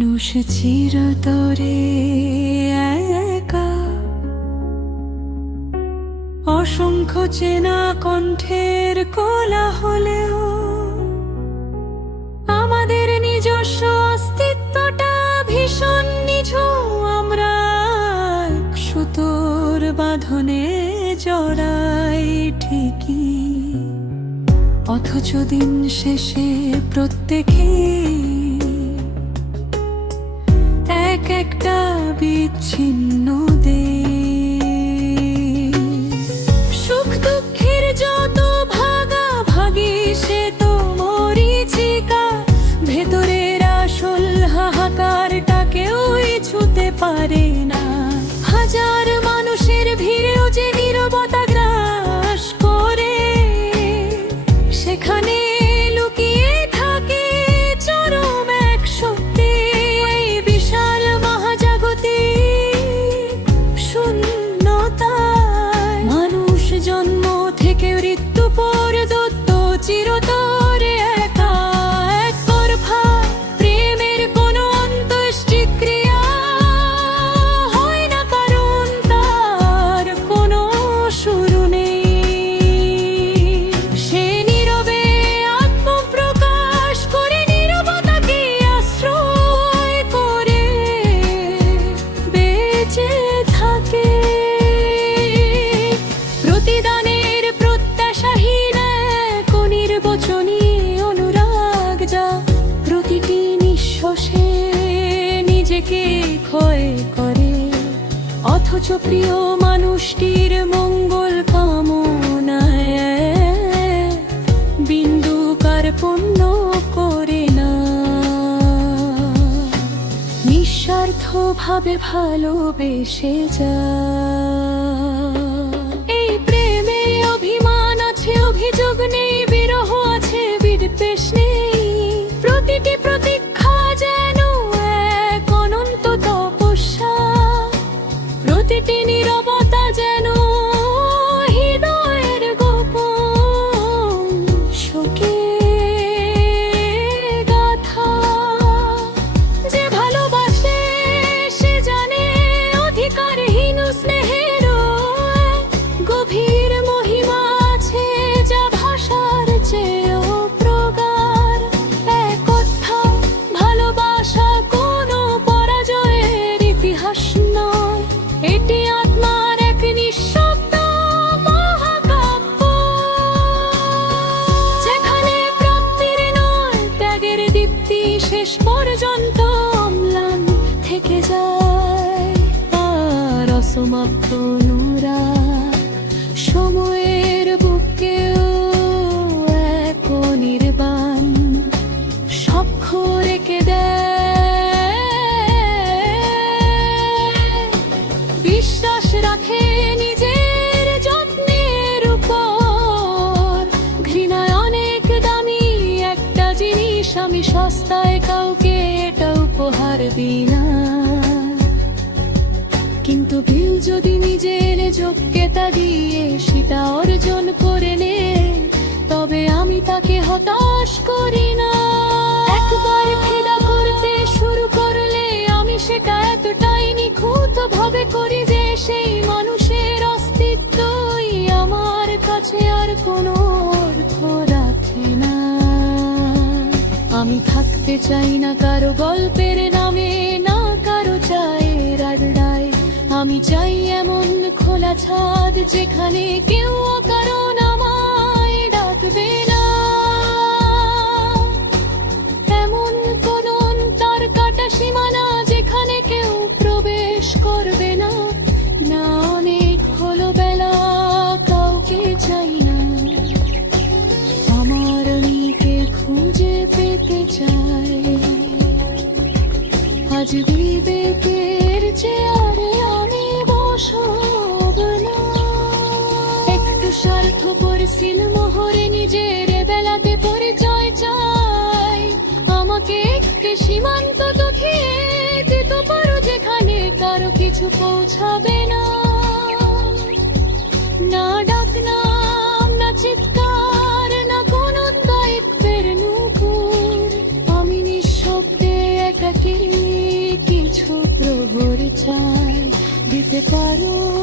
মানুষ চিরতরে একা, অসংখ্য চেনা কণ্ঠের কোলাহলেও আমাদের নিজস্ব অস্তিত্বটা ভীষণ নিঝুম। আমরা এক সুতোর বাঁধনে জড়াই ঠিকই, অথচ দিন শেষে প্রত্যেকে এক একটা বিচ্ছিন্ন সুখ দুঃখের যত ভাগাভাগি সে তো মরীচিকা, ভেতরের আসল হাহাকারটা কেউই ছুতে পারে না। হাজার মানুষের ভিড়েও যে নীরবতা গ্রাস করে, সেখানে লুকিয়ে থাকে চরম এক সত্যি, এই বিশাল মহাজাগতিক শূন্যতায়। মানুষ জন্ম থেকে মৃত্যু পর্যন্ত চিরতরে একা, এক তরফা প্রেমের কোনো অন্ত্যেষ্টিক্রিয়া হয় না, কারণ তার কোনো শুরু নেই। সে নীরবে আত্মপ্রকাশ করে, নীরবতাকে আশ্রয় করে বেঁচে থাকে। প্রতিদানের প্রত্যাশাহীন এক নির্বচনী অনুরাগ, যা প্রতিটি নিঃশ্বাসে নিজেকে ক্ষয় করে, অথচ প্রিয় মানুষটির মঙ্গল কামনায় বিন্দু কার্পণ্য করে না। নিঃস্বার্থভাবে ভালোবেসে এই প্রেমে অভিমান আছে, অভিযোগ নেই, বিরহ আছে, বিদ্বেষ নেই। প্রতিটি প্রতীক্ষা যেন এক অনন্ত তপস্যা, প্রতিটি নীরবতা যেন হৃদয়ের গোপন শোকের গাথা। যে ভালোবাসে সে জানে অধিকারহীন স্নেহেরও গভীর মহিমা আছে, যা ভাষার চেয়েও প্রগাঢ়। এক কথা, ভালোবাসা কোনো পরাজয়ের ইতিহাস নয়, এটি আত্মার এক নিঃশব্দ মহাকাব্য, যেখানে প্রাপ্তির নয় ত্যাগের দীপ্তি শেষ পর্যন্ত অম্লান থেকে যায়। আর অসমাপ্ত অনুরাগ সময়ের বুকেও এক নির্বাণ সাক্ষ্য রেখে দেয়। বিশ্বাস রাখে নিজের যত্নের উপর, ঘৃণায় অনেক দামি একটা জিনিস আমি সস্তায় কাউকে এটা উপহার দিই না। কিন্তু ভিউ যদি নিজের যোগ্যতা দিয়ে সেটা অর্জন করে নে, তবে আমি তাকে হতাশ করি না। একবার ফিদা করতে শুরু করলে আমি সেটা এতটাই নিখুঁত ভাবে করি যে সেই মানুষের অস্তিত্বই আমার কাছে আর কোনো অর্থ রাখে না। আমি থাকতে চাই না কারো গল্পের নামে, না কারো চায়ের আড্ডায়। আমি চাই এমন খোলা ছাদ যেখানে কেউ অকারণ আমায় ডাকবে না, এমন কোনো তার কাটা সীমানা যেখানে কেউ প্রবেশ করবে না। না অনেক হলো বেলা, কাউকে চাই না, আমার মেয়েকে খুঁজে পেতে চাই। আজ বিবেকের চেয়ারে আমি বসব না, একটু স্বার্থপর সিলমোহরে নিজের বেলাতে পরিচয় চাই। আমাকে একটি সীমান্ত দেখিয়ে দিতে পারো যেখানে কারো কিছু পৌঁছাবে না। না ডাক নাম, না চিৎকার, না কোনো দায়িত্বের নূপুর, আমি নিঃশব্দে একাকী। পারো